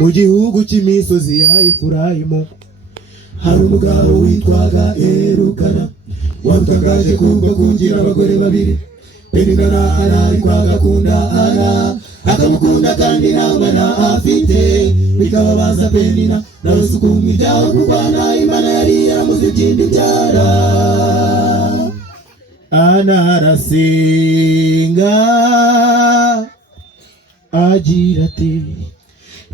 mu gihugu cy'imisozi ya Efurayimu hari umugabo witwaga Elukana watangaje kubwo kugira abagore babiri. Penina na Ana ariko agakunda Ana, akamukunda kandi nta mwana afite. Bikababaza Penina nawe si ukumwitaho kuko Ana Imana yari yaramuze ikindi byara. Ana arasenga agira ati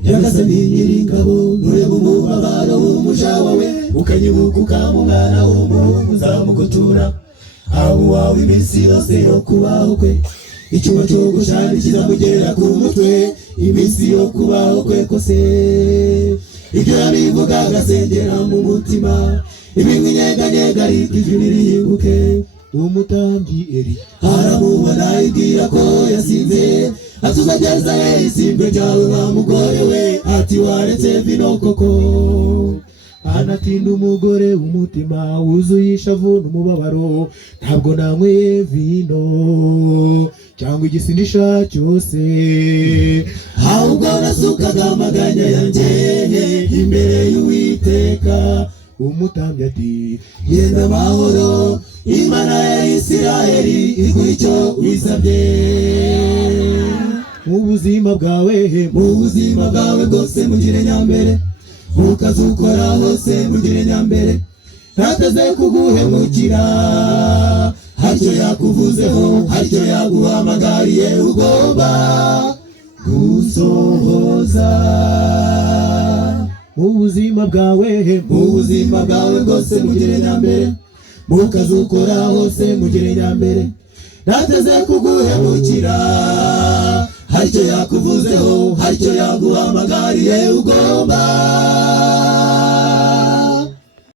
Nyagasani Nyiringabo, nureba umubabaro w'umuja wawe, ukanyibuka ukamumwana w'umuhungu uzamugutura. Aho wawe iminsi yose yo kubaho kwe, icyuma cyo gushana kizamugera ku mutwe iminsi yo kubaho kwe kose. Ibyo yabivuga agasengera mu mutima, ibimwinyeganyega ariko ijwi nirihinguke. Umutambyi Eli aramubona ibwira ko yasinze, atuzageza isimbe ryawe wa mugore we, ati waretse vino koko. Anatinda umugore umutima wuzuye ishavu n'umubabaro, ntabwo nanyweye vino cyangwa igisindisha cyose, ahubwo nasukaga amaganya yanjye imbere y'Uwiteka. Umutambyi ati genda amahoro, Imana ya Isiraheli iguha icyo wisabye. Mu buzima bwawe bwose mugire nyambere, mu kazi ukora hose mugire nyambere. Ntateze kuguhemukira, haricyo yakuvuzeho, haricyo yaguhamagariye ugomba gusohoza. Mu buzima bwawe bwose mugire nyambere, mu kazi ukora hose mugire nyambere. Ntateze kuguhemukira, haricyo yakuvuzeho, haricyo yaguhamagariye ugomba